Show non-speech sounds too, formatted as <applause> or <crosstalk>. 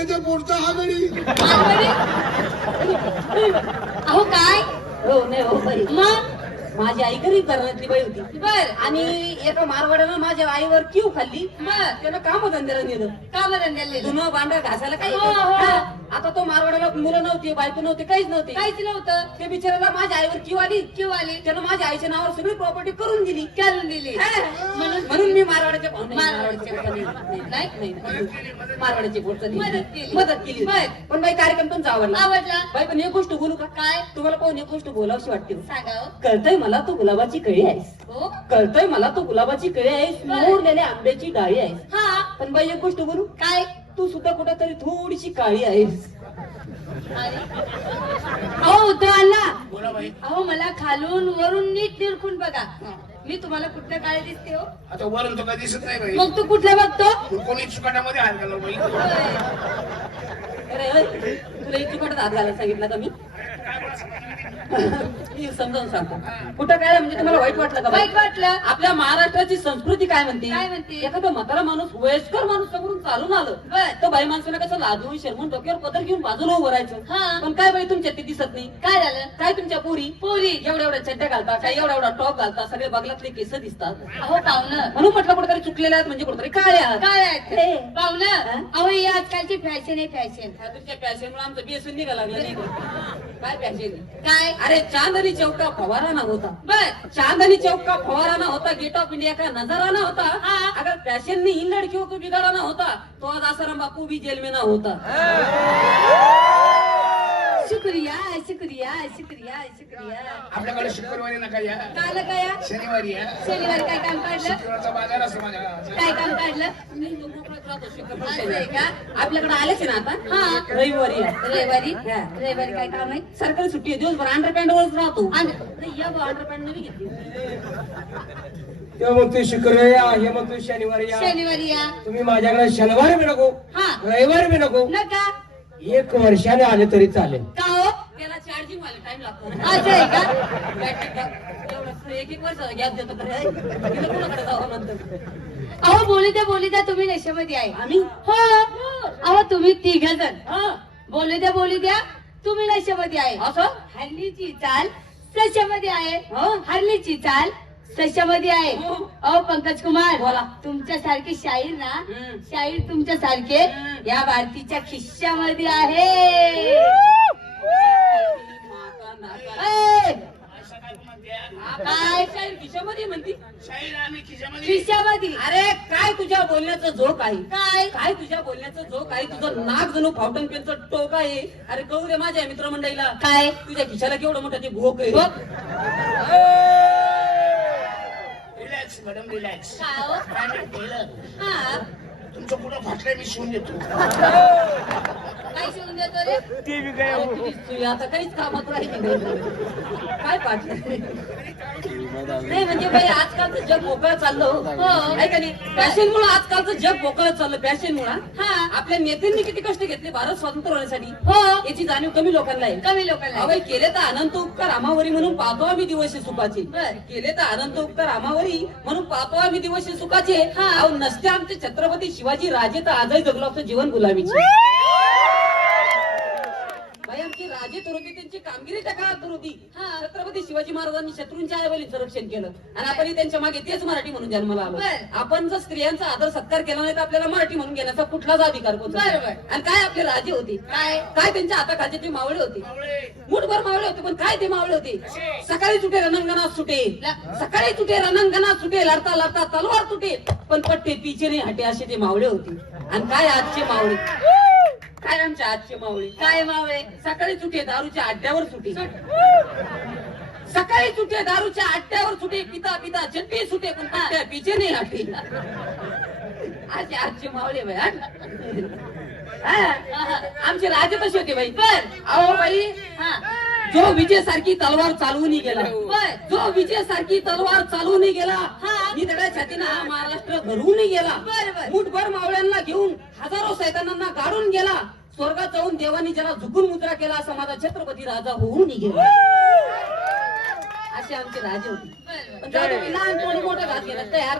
त्याच्या पुढचा हा गडी अहो काय? हो नाही हो बाई मग? माझी आई गरीब घराण्यातली बाई होती. बर. आणि एका मारवाड्यानं माझ्या आईवर किव खाल्ली. बर. त्यानं काम धंद्याला नेलं. का बरं नेलेलं? जुनं भांड घासायला काही हो, हो. हा. आता तो मारवाड्याला मुलं नव्हती बायको नव्हती काहीच नव्हती. काहीच नव्हतं. ते बिचाराला माझ्या आईवर किव आली. किंवा आली. त्यानं माझ्या आईच्या नावावर सगळी प्रॉपर्टी करून दिली. करून दिली. हा. म्हणून म्हणून मी मारवाड्याच्या नाही, मारवाड्याच्या मारवाड्याच्या नाही, नाही, नाही. मारवाड्याची गोष्ट नाही. मदत केली. मदत केली. बर. पण बाई कार्यक्रम तुमचा आवडला. आवडला. बाई पण एक गोष्ट बोलू का? काय? तुम्हाला पाहून एक गोष्ट बोलावशी वाटते. सांगाव कळतंय मला तू गुलाबाची कळी आहेस. हो? कळतंय मला तू गुलाबाची कळी आहेस. बर. मोरलेल्या आंब्याची डाळी आहेस. हा. पण बाई एक गोष्ट बोलू? काय? तू सुद्धा कुठेतरी थोडीशी काळी आहेस. अरे. अहो उद्धव अण्णा बोला बाई. अहो मला खालून वरून नीट निरखून बघा. मी तुम्हाला कुठल्या काळे दिसते हो? आता वरून तो काय दिसत नाही बाई. मग तू कुठल्या बघतो? कोणी चुकाटामध्ये हात घालव बाई? अरे अरे, तुला इतकी कुठं हात घालायला सांगितलं का मी? <laughs> मी समजावून सांगतो. कुठं काय म्हणजे तुम्हाला वाईट वाटलं का? वाईट वाटलं. आपल्या महाराष्ट्राची संस्कृती काय म्हणते? काय म्हणते? एखादा म्हातारा माणूस वयस्कर माणूस समोरून चालून आलं. तर बाई माणसाला कसं लाजून शरमून डोक्यावर पदर घेऊन बाजूला उभं राहायचं. पण काय बाई तुमच्या ते दिसत नाही? काय झालं? काय तुमच्या पुरी? पोरी. एवढ्या एवढ्या चड्ड्या घालतात काय एवढा एवढा टॉप घालतात सगळे बगलातले केस दिसतात. अहो पाहुणं. म्हणून म्हटलं कुठेतरी चुकलेले आहेत म्हणजे कुठेतरी आहात. काय हे. आहे? पाहुणं अहो ही आजकालची फॅशन आहे फॅशन. तुमच्या पॅशनमुळे आमचं बीएसएन निघायला लागलं नाही का? काय पॅशन काय? अरे चांदनी चौका फवारा ना होता? बर. चांदनी चौका फवारा ना होता गेट ऑफ इंडिया का नजारा ना होता. हाँ। अगर फैशन ने इन लड़कियों को बिगाड़ा ना होता तो आज आसाराम बापू भी जेल में ना होता शुक्रिया शुक्रिया शुक्रिया शुक्रिया. आपल्याकडे शुक्रवारी नका या? काल काय शनिवारी या. शनिवारी काय काम काढलं? शुक्रवारचा बाजार असतो माझ्या. काय काम काढलं? असं आहे का? आपल्याकडे आलेच ना आता हा. रविवारी आहे. रविवारी? हा. रविवारी काय काम आहे? सरकारी सुट्टी आहे दिवसभर अंडरपॅन्ट वरच राहतो. आणि- नाही, या अंडरपॅन्ट नवी घेतली. मग ते शुक्रवारी या हे मग तू शनिवारी या. शनिवारी या. तुम्ही माझ्याकडे शनिवार बी नको हा. रविवार बी नको. नका. एक वर्षाने आले तरी चालेल. का हो? त्याला चार्जिंग व्हायला टाइम लागतो. असं आहे का? बॅटरी एवढं एक एक वर्ष गॅस देतो तर हे, तिला कोणाकडे जावं नंतर अहो बोली द्या बोली द्या तुम्ही नेशामध्ये आहे. आम्ही? हो. अहो तुम्ही तिघ जण हा. बोलू द्या बोलू द्या तुम्ही नशेमध्ये आहे. असं? हल्लीची चाल सशामध्ये आहे. हो. हल्लीची चाल सशामध्ये आहे हो. अहो पंकज कुमार बोला. तुमच्या सारखे शाहीर ना हम्म. शाहीर तुमच्या सारखे. या भारतीच्या खिश्यामध्ये आहे माका नाका. ए, असं काय तू म्हणते? काय? शाहीर खिशामध्ये म्हणती शाहीर आणि खिशामध्ये खिश्यामध्ये अरे काय तुझ्या बोलण्याचं झोक आहे काय काय तुझ्या बोलण्याचं झोक आहे तुझं नाक जणू फाउंटन पेनचं टोक आहे अरे दे माझ्या मित्रमंडळीला काय तुझ्या खिशाला केवढं मोठं ते भोक आहे भोक? रिलॅक्स मॅडम रिलॅक्स काय हो? काय नाही टेलर. हा तुमचं पुढं फाटलंय मी शिवून देतो <laughs> काय शिवून देतो रे अरे तुझी सुई आता काहीच कामात राहिली. काय पाठलं नाही म्हणजे बाई आजकालचं जग मोकळं चाललं हो. आहे का नाही? फॅशन मुळे आजकालचं जग मोकळं चाललं फॅशन मुळे हा. आपल्या नेत्यांनी किती कष्ट घेतले भारत स्वतंत्र होण्यासाठी. हो. याची जाणीव कमी लोकांना आहे. कमी लोकांना अवय केले तर अनंत उपकार आमावरी म्हणून पाहतो आम्ही दिवस सुखाचे. बर. केले तर अनंत उपकार आमावरी म्हणून पाहतो आम्ही दिवस सुखाचे. हा. अहो नसते आमचे छत्रपती शिवाजी राजे तर आजही जगलो असतो जीवन गुलामीचे बाई आमची होती त्यांची कामगिरी त्या काळात तर होती हा. छत्रपती शिवाजी महाराजांनी शत्रूंच्या आईवडीचं रक्षण केलं आणि आपण त्यांच्या मागे तेच मराठी म्हणून जन्माला आलो. आपण जर स्त्रियांचा आदर सत्कार केला नाही तर आपल्याला मराठी म्हणून घेण्याचा कुठलाच अधिकार. बरोबर. आणि काय आपले राजे होते काय काय त्यांच्या हाताखालचे ते मावळे होते. मुठभर मावळे होते पण काय ते मावळे होते? सकाळी सुटे रणांगणात सुटे सकाळी सुटे रणांगणात सुटे लढता लढता तलवार तुटे पण पट्टे पिचे नाही हटे असे ते मावळे होते आणि काय आजचे मावळे काय आमच्या आजचे मावळे काय मावळे सकाळी सुटे दारूच्या अड्ड्यावर सुटे. सकाळी सुटे दारूच्या अड्ड्यावर सुटे. पिता पिता चट्टे सुटे पण पट्ट्या पिचे नाही हटे आजचे आजचे मावळे बाई. आमचे राजे कसे होते बाई. बर. अहो बाई जो विजय सारखी तलवार चालवून गेला. जो विजय सारखी तलवार चालवून गेला. मी दगडा छातीनं हा महाराष्ट्र घडवून गेला. मुठभर मावळ्यांना घेऊन हजारो सैतानांना गाडून गेला. स्वर्गात जाऊन देवानी ज्याला झुकून मुद्रा केला असा माझा छत्रपती राजा होऊन गेला असे आमचे राजे होते. पण लहान कोणी मोठं घात तयार